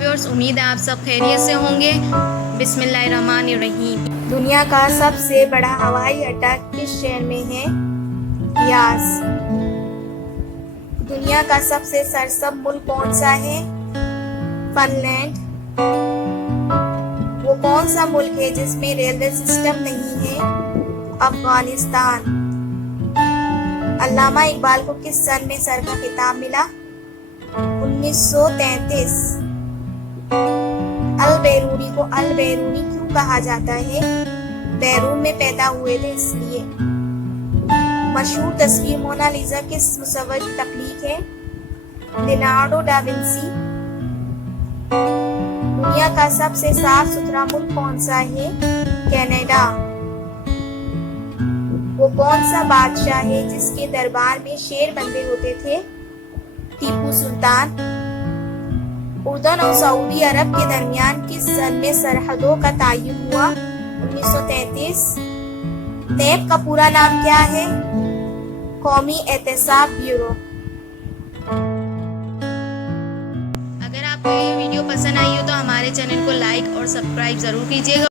Viewers, امید ہے آپ سب خیریت سے ہوں گے۔ بسم اللہ الرحمن الرحیم۔ دنیا کا سب سے بڑا ہوائی اڈہ کس شہر میں ہے؟ یاس۔ دنیا کا سب سے سرسبز ملک کون سا ہے؟ Finland. وہ کون سا ملک ہے جس میں ریلوے سسٹم نہیں ہے؟ افغانستان۔ علامہ اقبال کو کس سن میں سر کا خطاب ملا؟ 1933۔ البیرونی کو البیرونی کیوں کہا جاتا ہے؟ بیرون میں پیدا ہوئے تھے اس لیے۔ مشہور تصویر مونا لیزا کس مصور کی تخلیق ہے؟ لیونارڈو دا وینسی۔ دنیا کا سب سے صاف ستھرا ملک کون سا ہے؟ کینیڈا۔ وہ کون سا بادشاہ ہے جس کے دربار میں شیر بندھے ہوتے تھے؟ ٹیپو سلطان۔ اردن اور سعودی عرب کے درمیان کس سن میں سرحدوں کا تعین ہوا؟ 1933۔ نیب کا پورا نام کیا ہے؟ قومی احتساب بیورو۔ اگر آپ کو یہ ویڈیو پسند آئی ہو تو ہمارے چینل کو لائک اور سبسکرائب ضرور کیجیے گا۔